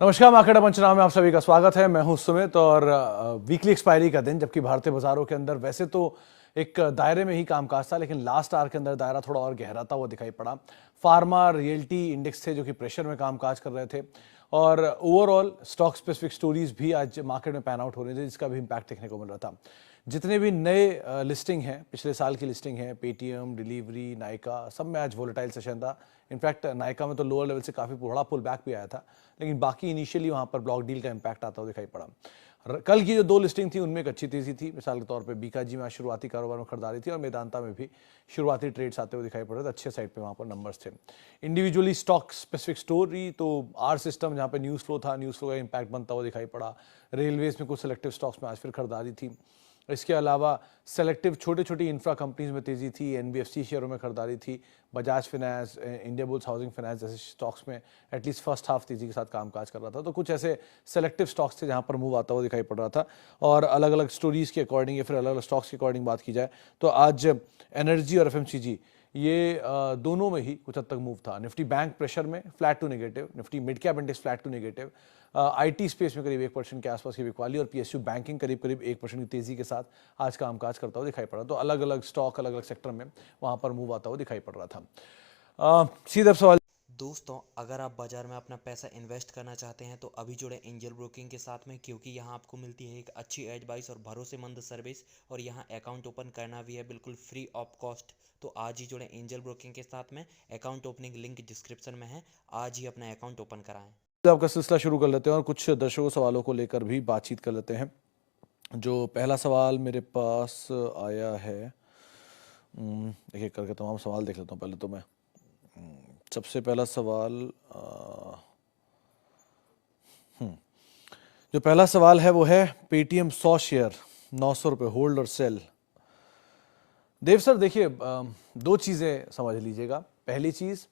नमस्कार, मार्केट पंचनामे में आप सभी का स्वागत है। मैं हूं सुमित और वीकली एक्सपायरी का दिन, जबकि भारतीय बाजारों के अंदर वैसे तो एक दायरे में ही कामकाज था, लेकिन लास्ट आवर के अंदर दायरा थोड़ा और गहराता हुआ दिखाई पड़ा। फार्मा रियल्टी इंडेक्स थे जो कि प्रेशर में कामकाज कर रहे थे और ओवरऑल स्टॉक स्पेसिफिक स्टोरीज भी आज मार्केट में पैन आउट हो रही थी, जिसका भी इम्पैक्ट देखने को मिल रहा था। जितने भी नए लिस्टिंग हैं, पिछले साल की लिस्टिंग है, पेटीएम, डिलीवरी, नायका, सब में आज वोलेटाइल सेशन था। इनफैक्ट नायका में तो लोअर लेवल से काफ़ी बड़ा पुल बैक भी आया था, लेकिन बाकी इनिशियली वहाँ पर ब्लॉक डील का इम्पैक्ट आता हुआ दिखाई पड़ा। कल की जो दो लिस्टिंग थी उनमें एक अच्छी तेजी थी। मिसाल के तौर पे बीकाजी में आज शुरुआती कारोबार में खरीदारी थी और मेदांता में भी शुरुआती ट्रेड्स आते हुए दिखाई पड़ रहे थे। अच्छे साइड पे वहाँ पर नंबर्स थे। इंडिविजुअली स्टॉक स्पेसिफिक स्टोरी तो आर सिस्टम, जहाँ पे न्यूज़ फ्लो था, न्यूज़ फ्लो का इम्पैक्ट बनता हुआ दिखाई पड़ा। रेलवेज में कुछ सेलेक्टिव स्टॉक्स में आज फिर खरीदारी थी। इसके अलावा सेलेक्टिव छोटी छोटी इंफ्रा कंपनीज में तेजी थी। एनबीएफसी शेयरों में खरीदारी थी। Bajaj finance, India bulls housing finance जैसे स्टॉक्स में एटलीस्ट फर्स्ट हाफ तेजी के साथ कामकाज कर रहा था। तो कुछ ऐसे सेलेक्टिव स्टॉक्स थे जहां पर मूव आता हुआ दिखाई पड़ रहा था। और अलग अलग स्टोरीज के अकॉर्डिंग या फिर अलग अलग स्टॉक्स के अकॉर्डिंग बात की जाए तो आज एनर्जी और एफएमसीजी ये दोनों में ही कुछ हद तक मूव था। निफ्टी बैंक प्रेशर में flat to negative, Nifty mid cap index flat to negative. IT space में करीब 1% के आसपास की बिकवाली और पीएसयू बैंकिंग करीब करीब 1% की तेजी के साथ आज कामकाज करता हुआ दिखाई पड़ा। तो अलग अलग स्टॉक अलग अलग सेक्टर में वहां पर मूव आता हुआ दिखाई पड़ रहा था। सीधा सवाल। दोस्तों, अगर आप बाजार में अपना पैसा इन्वेस्ट करना चाहते हैं तो अभी जुड़े एंजल ब्रोकिंग के साथ में, क्योंकि यहाँ आपको मिलती है एक अच्छी एडवाइस और भरोसेमंद सर्विस और यहाँ अकाउंट ओपन करना भी है बिल्कुल फ्री ऑफ कॉस्ट। तो आज ही जुड़े एंजल ब्रोकिंग के साथ में। अकाउंट ओपनिंग लिंक डिस्क्रिप्शन में है। आज ही अपना अकाउंट ओपन कराएं। आपका सिलसिला शुरू कर लेते हैं और कुछ दर्शकों सवालों को लेकर भी बातचीत कर लेते हैं। जो पहला सवाल मेरे पास आया है, एक एक करके तमाम सवाल देख लेता हूँ पहले तो मैं। सबसे पहला सवाल जो पहला सवाल है वो है पेटीएम 100 शेयर 900 रुपये होल्ड और सेल। देव सर देखिए, दो चीज़ें समझ लीजिएगा। पहली चीज़,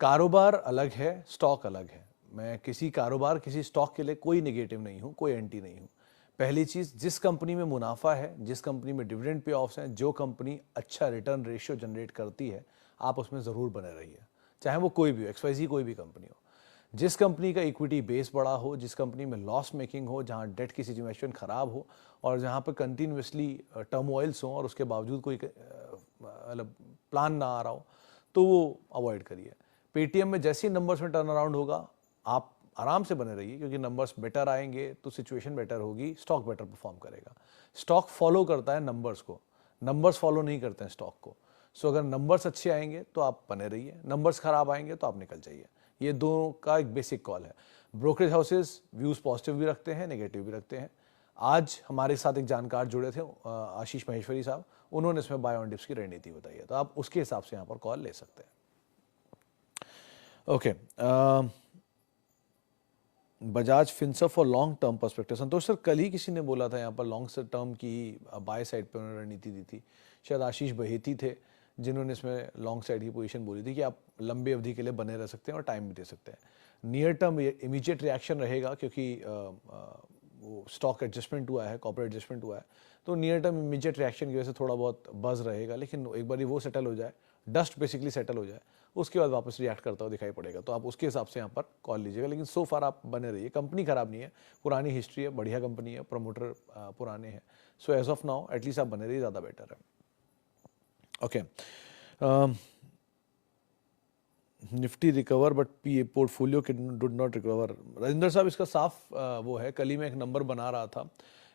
कारोबार अलग है, स्टॉक अलग है। मैं किसी कारोबार किसी स्टॉक के लिए कोई नेगेटिव नहीं हूँ, कोई एंटी नहीं हूँ। पहली चीज़, जिस कंपनी में मुनाफा है, जिस कंपनी में डिविडेंड पे ऑफ्स हैं, जो कंपनी अच्छा रिटर्न रेशियो जनरेट करती है, आप उसमें ज़रूर बने रहिए, चाहे वो कोई भी हो, एक्सवाइजी कोई भी कंपनी हो। जिस कंपनी का इक्विटी बेस बड़ा हो, जिस कंपनी में लॉस मेकिंग हो, जहाँ डेट की सिचुएशन खराब हो और जहाँ पर कंटिन्यूसली टर्मोइल्स हों और उसके बावजूद कोई मतलब प्लान ना आ रहा हो, तो वो अवॉइड करिए। पेटीएम में जैसे ही नंबर्स में टर्न अराउंड होगा, आप आराम से बने रहिए, क्योंकि नंबर्स बेटर आएंगे तो सिचुएशन बेटर होगी, स्टॉक बेटर परफॉर्म करेगा। स्टॉक फॉलो करता है नंबर्स को, नंबर्स फॉलो नहीं करते हैं स्टॉक को। सो अगर नंबर्स अच्छे आएंगे तो आप बने रहिए, नंबर्स खराब आएंगे तो आप निकल जाइए। ये दोनों का एक बेसिक कॉल है। ब्रोकरेज हाउसेस व्यूज पॉजिटिव भी रखते हैं, नेगेटिव भी रखते हैं। आज हमारे साथ एक जानकार जुड़े थे, आशीष महेश्वरी साहब, उन्होंने इसमें बाय ऑन डिप्स की रणनीति बताई है, तो आप उसके हिसाब से यहाँ पर कॉल ले सकते हैं। Okay, Bajaj Finserv for long term perspective. Santosh sir, कल ही किसी ने बोला था यहाँ पर लॉन्ग टर्म की बाय साइड पर उन्होंने रणनीति दी थी। शायद आशीष बहेती थे जिन्होंने इसमें लॉन्ग साइड की पोजीशन बोली थी कि आप लंबी अवधि के लिए बने रह सकते हैं और टाइम भी दे सकते हैं। नियर टर्म इमीडिएट रिएक्शन रहेगा, क्योंकि वो स्टॉक एडजस्टमेंट हुआ है, कॉर्पोरेट एडजस्टमेंट हुआ है, तो नियर टर्म इमीडिएट रिएक्शन की वजह से थोड़ा बहुत बज रहेगा। लेकिन एक बार वो सेटल हो जाए, डस्ट बेसिकली सेटल हो जाए, उसके बाद वापस रिएक्ट करता हुआ दिखाई पड़ेगा, तो आप उसके हिसाब से यहाँ पर कॉल लीजिएगा। लेकिन सो फार आप बने रहिए, कंपनी खराब नहीं है, पुरानी हिस्ट्री है, बढ़िया कंपनी है, प्रमोटर पुराने हैं। So as of now at least आप बने रहिए, ज़्यादा बेटर है। ओके, निफ्टी रिकवर बट पी portfolio did not recover. Rajendra साहब, इसका साफ वो है, कल ही मैं एक नंबर बना रहा था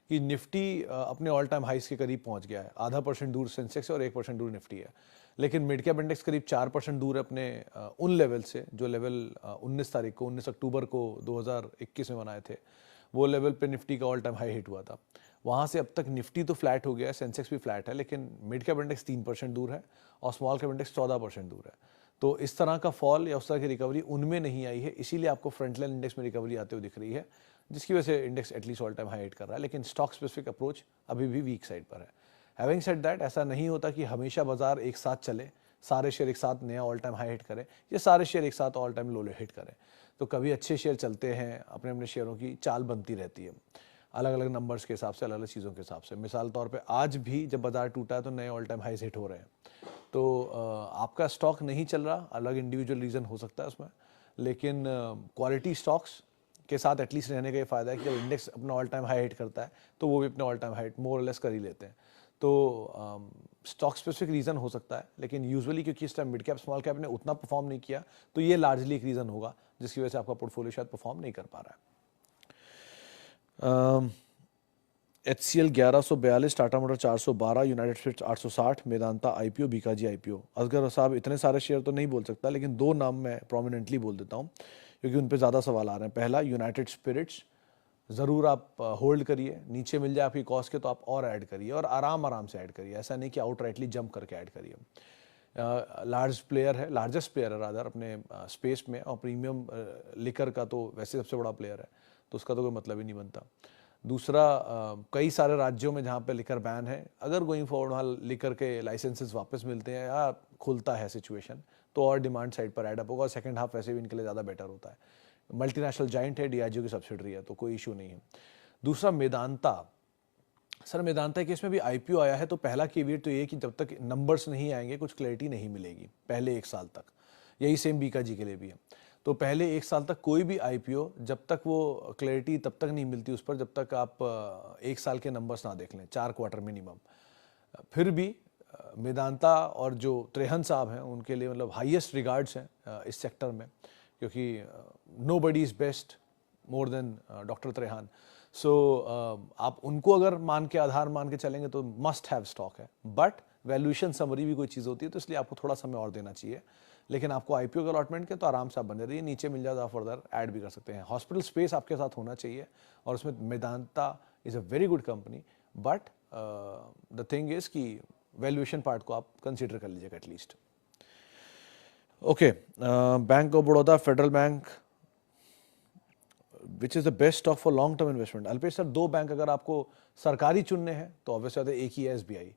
कि निफ्टी अपने ऑल टाइम हाइस के करीब पहुंच गया है। 0.5% दूर सेंसेक्स और 1% दूर निफ्टी है। लेकिन मिड कैप इंडेक्स करीब 4% दूर है अपने उन लेवल से, जो लेवल 19 तारीख को 19 अक्टूबर को 2021 में बनाए थे। वो लेवल पे निफ्टी का ऑल टाइम हाई हिट हुआ था। वहाँ से अब तक निफ्टी तो फ्लैट हो गया है, सेंसेक्स भी फ्लैट है, लेकिन मिड कैप इंडेक्स 3% दूर है और स्मॉल कैप इंडेक्स 14% दूर है। तो इस तरह का फॉल या उस तरह की रिकवरी उनमें नहीं आई है, इसीलिए आपको फ्रंटलाइन इंडेक्स में रिकवरी आते हुए दिख रही है, जिसकी वजह से index at least all time high hit कर रहा है। लेकिन स्टॉक स्पेसिफिक अप्रोच अभी भी वीक साइड पर है। हैविंग सेड दैट, ऐसा नहीं होता कि हमेशा बाजार एक साथ चले, सारे शेयर एक साथ नया ऑल टाइम हाई हिट करें या सारे शेयर एक साथ ऑल टाइम लो हिट करें। तो कभी अच्छे शेयर चलते हैं, अपने अपने शेयरों की चाल बनती रहती है, अलग अलग नंबर्स के हिसाब से, अलग अलग चीज़ों के हिसाब से। मिसाल तौर पे आज भी जब बाजार टूटा है तो नए ऑल टाइम हाईज हिट हो रहे हैं। तो आपका स्टॉक नहीं चल रहा, अलग इंडिविजुअल रीज़न हो सकता है उसमें, लेकिन क्वालिटी स्टॉक्स के साथ एटलीस्ट रहने का ये फ़ायदा है कि जब इंडेक्स अपना ऑल टाइम हाई हिट करता है तो वो भी अपने ऑल टाइम हाई मोर और लेस कर ही लेते हैं। तो स्टॉक स्पेसिफिक रीज़न हो सकता है, लेकिन यूजुअली क्योंकि इस time mid cap small cap ने उतना परफॉर्म नहीं किया, तो ये लार्जली एक रीज़न होगा जिसकी वजह से आपका पोर्टफोलियो शायद परफॉर्म नहीं कर पा रहा है। HCL 1142, Tata motor 412, united spirits 860, Medanta IPO, Bikaji IPO। Asgar साहब इतने सारे शेयर तो नहीं बोल सकता, लेकिन दो नाम मैं प्रोमिनेंटली बोल देता हूँ क्योंकि उन पे ज़्यादा सवाल आ रहे हैं। पहला यूनाइटेड स्पिरिट्स, ज़रूर आप होल्ड करिए, नीचे मिल जाए आपकी कॉस्ट के तो आप और ऐड करिए और आराम आराम से ऐड करिए, ऐसा नहीं कि आउट राइटली जंप करके ऐड करिए। लार्ज प्लेयर है, लार्जेस्ट प्लेयर है रादर अपने स्पेस में, और प्रीमियम लिकर का तो वैसे सबसे बड़ा प्लेयर है, तो उसका तो कोई मतलब ही नहीं बनता। दूसरा, कई सारे राज्यों में जहाँ पे लिकर बैन है, अगर गोइंग फॉरवर्ड वहाँ लिकर के लाइसेंसेस वापस मिलते हैं या खुलता है सिचुएशन, तो और डिमांड साइड पर एडअप होगा और सेकंड हाफ वैसे भी इनके लिए ज़्यादा बेटर होता है। मल्टीनेशनल जाइंट है, DIGO की सब्सिडरी है, तो कोई इशू नहीं है। दूसरा मेदांता, सर मेदांता केस में भी IPO आया है, तो पहला कीवर्ड तो ये कि जब तक नंबर्स नहीं आएंगे कुछ क्लैरिटी नहीं मिलेगी पहले 1 साल तक। यही सेम बीकाजी के लिए भी है। तो पहले 1 साल तक कोई भी IPO जब तक वो क्लैरिटी तब तक नहीं मिलती उस पर, जब तक आप 1 साल के नंबर्स ना देख लें, 4 क्वार्टर मिनिमम। फिर भी मेदांता और जो त्रेहन साहब हैं उनके लिए मतलब हाईएस्ट रिगार्ड्स हैं इस सेक्टर में, क्योंकि nobody is best more than doctor Trehan. So आप उनको अगर मान के आधार मान के चलेंगे तो मस्ट हैव स्टॉक है, बट वैल्यूएशन समरी भी कोई चीज़ होती है, तो इसलिए आपको थोड़ा समय और देना चाहिए। लेकिन आपको IPO के अलॉटमेंट के तो आराम से आप बने रहिए, नीचे मिल जाए तो आप फर्दर ऐड भी कर सकते हैं। हॉस्पिटल स्पेस आपके साथ होना चाहिए और उसमें Medanta is a very good company, but the thing is कि वैल्यूएशन पार्ट को आप कंसीडर कर लीजिएगा at least. Okay, bank of Baroda, federal bank, which is the best stock for long term investment? Alpesh sir, 2 bank अगर आपको सरकारी चुनने हैं तो ऑब्वियसली एक ही है SBI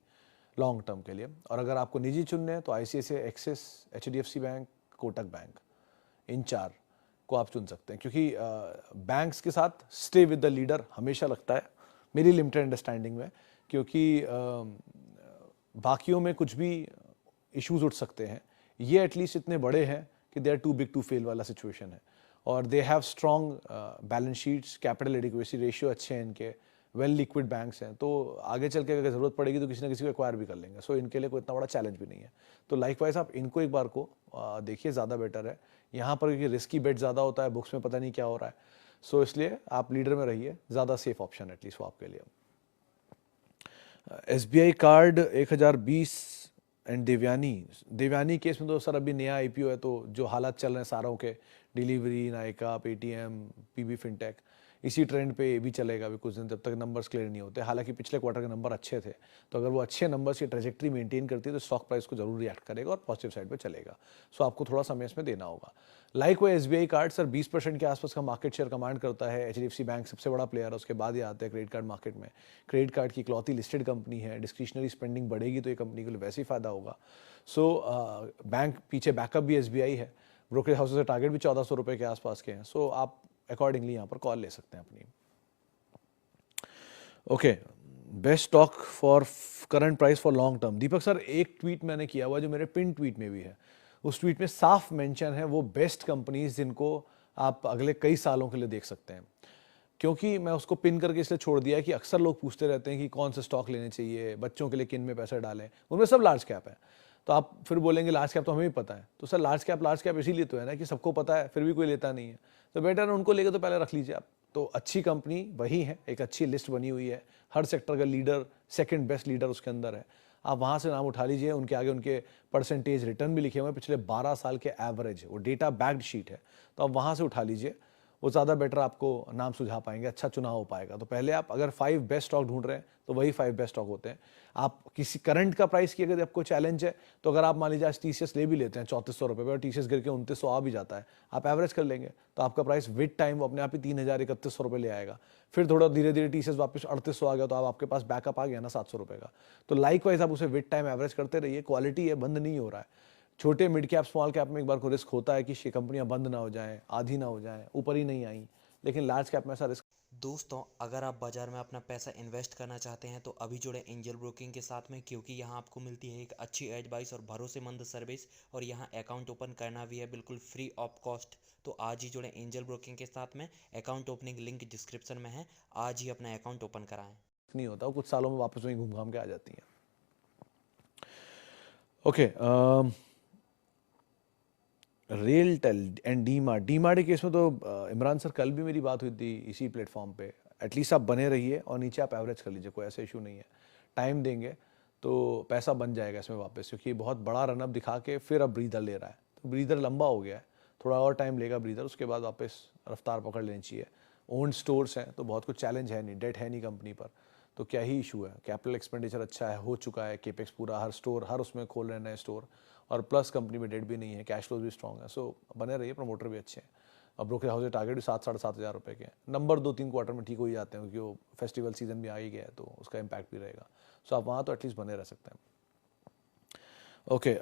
लॉन्ग टर्म के लिए, और अगर आपको निजी चुनने हैं तो ICICI, Axis, HDFC bank, Kotak bank, इन 4 को आप चुन सकते हैं, क्योंकि बैंक्स के साथ स्टे विद द लीडर हमेशा लगता है मेरी लिमिटेड अंडरस्टैंडिंग में, क्योंकि बाकियों में कुछ भी इश्यूज उठ सकते हैं, ये एटलीस्ट इतने बड़े हैं कि they are too big to fail वाला सिचुएशन है, और they have strong balance sheets, capital adequacy ratio अच्छे हैं इनके, वेल लिक्विड बैंक्स हैं, तो आगे चल के अगर ज़रूरत पड़ेगी तो किसी ना किसी को एक्वायर भी कर लेंगे। सो इनके लिए कोई इतना बड़ा चैलेंज भी नहीं है। तो लाइकवाइज आप इनको एक बार को देखिए, ज़्यादा बेटर है यहाँ पर, क्योंकि रिस्की बेट ज़्यादा होता है, बुक्स में पता नहीं क्या हो रहा है। सो इसलिए आप लीडर में रहिए, ज़्यादा सेफ ऑप्शन है एटलीस्ट वो आपके लिए। SBI card 1020 and Devyani case में तो सर अभी नया IPO है, तो जो हालात चल रहे हैं सारों के, delivery, Nykaa, Paytm, PB fintech, इसी ट्रेंड पे ये भी चलेगा अभी कुछ दिन, जब तक नंबर्स क्लियर नहीं होते। हालांकि पिछले क्वार्टर के नंबर अच्छे थे, तो अगर वो अच्छे नंबर्स की ट्रेजेक्ट्री मेंटेन करती है तो स्टॉक प्राइस को जरूर रिएक्ट करेगा और पॉजिटिव साइड पे चलेगा। सो आपको थोड़ा समय इसमें देना होगा। लाइक वो SBI कार्ड सर 20% के आसपास का मार्केट शेयर कमांड करता है। HDFC बैंक सबसे बड़ा प्लेयर है, उसके बाद ही आते हैं क्रेडिट कार्ड मार्केट में। क्रेडिट कार्ड की इकलौती लिस्टेड कंपनी है, डिस्क्रिशनरी स्पेंडिंग बढ़ेगी तो ये कंपनी के लिए वैसे ही फायदा होगा। सो बैंक पीछे बैकअप भी SBI है, ब्रोकरेज हाउसेस के टारगेट भी 1400 रुपये के आसपास के हैं। सो आप अकॉर्डिंगली यहाँ पर कॉल ले सकते हैं अपनी। Okay, best stock for current price for long term. Deepak sir, एक ट्वीट मैंने किया हुआ जो मेरे पिन ट्वीट में भी है, उस ट्वीट में साफ मेंशन है वो बेस्ट कंपनीज जिनको आप अगले कई सालों के लिए देख सकते हैं। क्योंकि मैं उसको पिन करके इसलिए छोड़ दिया है कि अक्सर लोग पूछते रहते हैं कि कौन से स्टॉक लेने चाहिए, बच्चों के लिए किन में पैसा डालें, उनमें सब लार्ज कैप है। तो आप फिर बोलेंगे लार्ज कैप तो हमें भी पता है, तो सर लार्ज कैप इसीलिए तो है ना कि सबको पता है, फिर भी कोई लेता नहीं है, तो बेटर है उनको लेके तो पहले रख लीजिए आप। तो अच्छी कंपनी वही है, एक अच्छी लिस्ट बनी हुई है, हर सेक्टर का लीडर, सेकंड बेस्ट लीडर उसके अंदर है, आप वहाँ से नाम उठा लीजिए। उनके आगे उनके परसेंटेज रिटर्न भी लिखे हुए हैं, पिछले 12 साल के एवरेज, वो डेटा बैक्ड शीट है, तो आप वहाँ से उठा लीजिए, वो ज़्यादा बेटर आपको नाम सुझा पाएंगे, अच्छा चुनाव हो पाएगा। तो पहले आप अगर 5 बेस्ट स्टॉक ढूंढ रहे हैं तो वही 5 बेस्ट स्टॉक होते हैं। आप किसी करंट का प्राइस की अगर आपको चैलेंज है, तो अगर आप मान लीजिए आज TCS ले भी लेते हैं 3400 रुपये पर, और TCS गिर के 2900 आ भी जाता है, आप एवरेज कर लेंगे तो आपका प्राइस विद टाइम वो अपने आप ही 3000-3100 रुपये ले आएगा। फिर थोड़ा धीरे धीरे TCS वापस 3800 आ गया, तो आपके पास बैकअप आ गया ना 700 रुपये का। तो लाइक वाइज आप उसे विद टाइम एवरेज करते रहिए, क्वालिटी है, बंद नहीं हो रहा है। छोटे मिड कैप स्मॉल कैप में एक बार को रिस्क होता है कि कंपनियां बंद ना हो जाएं, आधी ना हो जाएं, ऊपर ही नहीं आई, लेकिन लार्ज कैप में ऐसा रिस्क दोस्तों, अगर आप बाज़ार में अपना पैसा इन्वेस्ट करना चाहते हैं तो अभी जुड़े एंजल ब्रोकिंग के साथ में, क्योंकि यहाँ आपको मिलती है एक अच्छी एडवाइस और भरोसेमंद सर्विस, और यहाँ अकाउंट ओपन करना भी है बिल्कुल फ्री ऑफ कॉस्ट। तो आज ही जुड़े एंजल ब्रोकिंग के साथ में। अकाउंट ओपनिंग लिंक डिस्क्रिप्शन में है। आज ही अपना अकाउंट ओपन कराएं। नहीं होता, वो कुछ सालों में वापस वहीं घूम घाम के आ जाती हैं। ओके, रेलटेल एंड डीमार्ट के केस में तो इमरान सर कल भी मेरी बात हुई थी इसी प्लेटफॉर्म पे। एटलीस्ट आप बने रहिए और नीचे आप एवरेज कर लीजिए, कोई ऐसा इशू नहीं है। टाइम देंगे तो पैसा बन जाएगा इसमें वापस, क्योंकि ये बहुत बड़ा रनअप दिखा के फिर अब ब्रीदर ले रहा है, तो ब्रीदर लंबा हो गया है, थोड़ा और टाइम लेगा ब्रीदर, उसके बाद वापस रफ्तार पकड़ लेनी चाहिए। ओन स्टोर्स हैं तो बहुत कुछ चैलेंज है नहीं, डेट है नहीं कंपनी पर, तो क्या ही इशू है। कैपिटल एक्सपेंडिचर अच्छा है, हो चुका है केपेक्स पूरा, हर स्टोर हर उसमें खोल रहे हैं नए स्टोर, और प्लस कंपनी में डेट भी नहीं है, कैश फ्लोज भी स्ट्रॉन्ग है। सो बने रहिए, प्रमोटर भी अच्छे हैं। अब ब्रोकर हाउस के टारगेट भी 7-7.5 हज़ार रुपये के हैं। नंबर 2-3 क्वार्टर में ठीक हो ही जाते हैं, क्योंकि वो फेस्टिवल सीजन भी आ ही गया है तो उसका इम्पैक्ट भी रहेगा। सो आप वहाँ तो एटलीस्ट बने रह सकते हैं। Okay,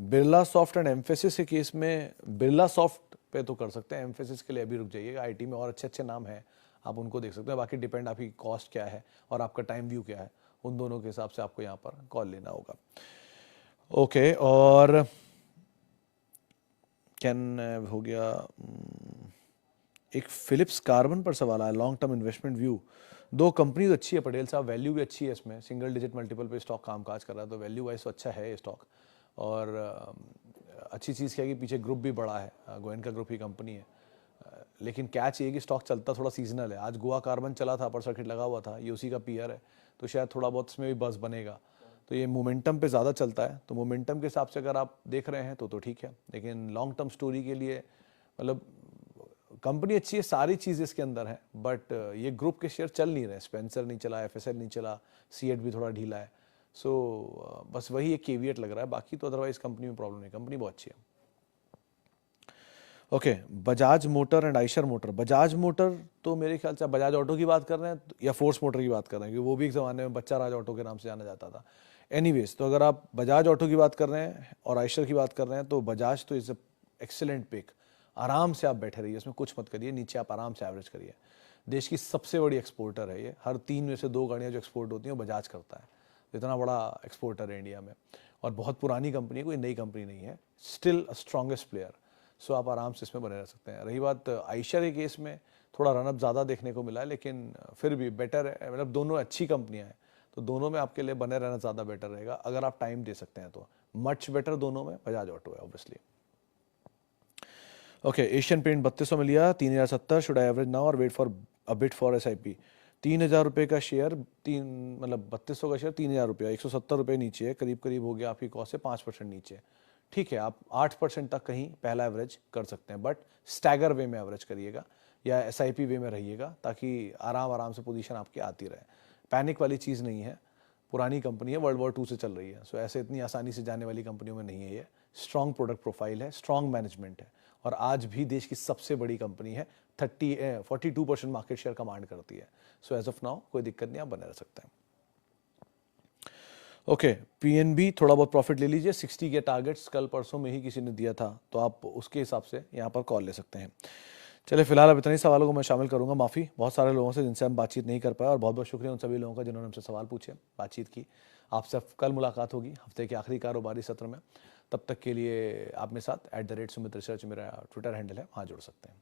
Birla soft and emphasis के केस में बिरला सॉफ्ट पे तो कर सकते हैं, एम्फेसिस के लिए अभी रुक जाइएगा। आईटी में और अच्छे अच्छे नाम हैं, आप उनको देख सकते हैं। बाकी डिपेंड आपकी कॉस्ट क्या है और आपका टाइम व्यू क्या है, उन दोनों के हिसाब से आपको यहाँ पर कॉल लेना होगा। ओके, और कैन हो गया। एक फिलिप्स कार्बन पर सवाल आया, लॉन्ग टर्म इन्वेस्टमेंट व्यू। दो कंपनी तो अच्छी है पटेल साहब, वैल्यू भी अच्छी है इसमें, सिंगल डिजिट मल्टीपल पे स्टॉक कामकाज कर रहा है, तो वैल्यू वाइज तो अच्छा है ये स्टॉक। और अच्छी चीज़ क्या है कि पीछे ग्रुप भी बड़ा है, गोयनका ग्रुप की कंपनी है। लेकिन कैच ये कि स्टॉक चलता थोड़ा सीजनल है। आज गोवा कार्बन चला था, अपर सर्किट लगा हुआ था, ये उसी का पीयर है, तो शायद थोड़ा बहुत इसमें भी बस बनेगा। तो ये मोमेंटम पे ज़्यादा चलता है, तो मोमेंटम के हिसाब से अगर आप देख रहे हैं तो ठीक है। लेकिन लॉन्ग टर्म स्टोरी के लिए मतलब कंपनी अच्छी है, सारी चीज़ इसके अंदर है, बट ये ग्रुप के शेयर चल नहीं रहे। स्पेंसर नहीं चला, एफएसएल नहीं चला, सीएट भी थोड़ा ढीला है। सो बस वही एक केविएट लग रहा है, बाकी तो अदरवाइज कंपनी में प्रॉब्लम नहीं, कंपनी बहुत अच्छी है। Okay, Bajaj motor and Eicher motor. Bajaj motor तो मेरे ख्याल से आप बजाज ऑटो की बात कर रहे हैं या फोर्स मोटर की बात कर रहे हैं, क्योंकि वो भी एक ज़माने में बच्चा राज ऑटो के नाम से जाना जाता था। एनीवेज, तो अगर आप बजाज ऑटो की बात कर रहे हैं और आयशर की बात कर रहे हैं तो बजाज तो इज़ एक्सेलेंट पिक। आराम से आप बैठे रहिए, इसमें कुछ मत करिए, नीचे आप आराम से एवरेज करिए। देश की सबसे बड़ी एक्सपोर्टर है ये, हर 3 में से 2 गाड़ियाँ जो एक्सपोर्ट होती हैं वो बजाज करता है, इतना बड़ा एक्सपोर्टर है इंडिया में। और बहुत पुरानी कंपनी है, कोई नई कंपनी नहीं है, स्टिल स्ट्रॉन्गेस्ट प्लेयर। सो आप आराम से इसमें बने रह सकते हैं। रही बात आयशर के केस में, थोड़ा रनअप ज़्यादा देखने को मिला है, लेकिन फिर भी बेटर है, मतलब दोनों अच्छी कंपनियां हैं, तो दोनों में आपके लिए बने रहना ज़्यादा बेटर रहेगा अगर आप टाइम दे सकते हैं तो। मच बेटर दोनों में बजाज ऑटो है ऑब्वियसली। ओके, एशियन पेंट 3200 में लिया, 3070, शुड आई एवरेज नाउ और wait for a bit for SIP। 3000 रुपये का शेयर, तीन मतलब 3200 का शेयर, 3000 रुपया, 170 रुपये नीचे है, करीब करीब हो गया आपकी कॉस्ट से 5% नीचे। ठीक है, आप 8% तक कहीं पहला एवरेज कर सकते हैं, बट स्टैगर वे में एवरेज करिएगा या SIP वे में रहिएगा, ताकि आराम आराम से पोजीशन आपकी आती रहे। पैनिक वाली चीज़ नहीं है, पुरानी कंपनी है, वर्ल्ड वॉर 2 से चल रही है, सो ऐसे इतनी आसानी से जाने वाली कंपनियों में नहीं है ये। स्ट्रॉन्ग प्रोडक्ट प्रोफाइल है, स्ट्रॉन्ग मैनेजमेंट है, और आज भी देश की सबसे बड़ी कंपनी है। 42% मार्केट शेयर कमांड करती है। सो एज ऑफ नाउ कोई दिक्कत नहीं, आप बने रह सकते हैं। ओके, PNB थोड़ा बहुत प्रॉफिट ले लीजिए, 60 के टारगेट्स कल परसों में ही किसी ने दिया था, तो आप उसके हिसाब से यहाँ पर कॉल ले सकते हैं। चलिए, फिलहाल अब इतने ही सवालों को मैं शामिल करूंगा। माफ़ी बहुत सारे लोगों से जिनसे हम बातचीत नहीं कर पाए, और बहुत बहुत शुक्रिया उन सभी लोगों का जिन्होंने हमसे सवाल पूछे, बातचीत की। आपसे कल मुलाकात होगी हफ्ते के आखिरी कारोबारी सत्र में। तब तक के लिए आप मेरे साथ @सुमित रिसर्च मेरा ट्विटर हैंडल है, वहाँ जुड़ सकते हैं।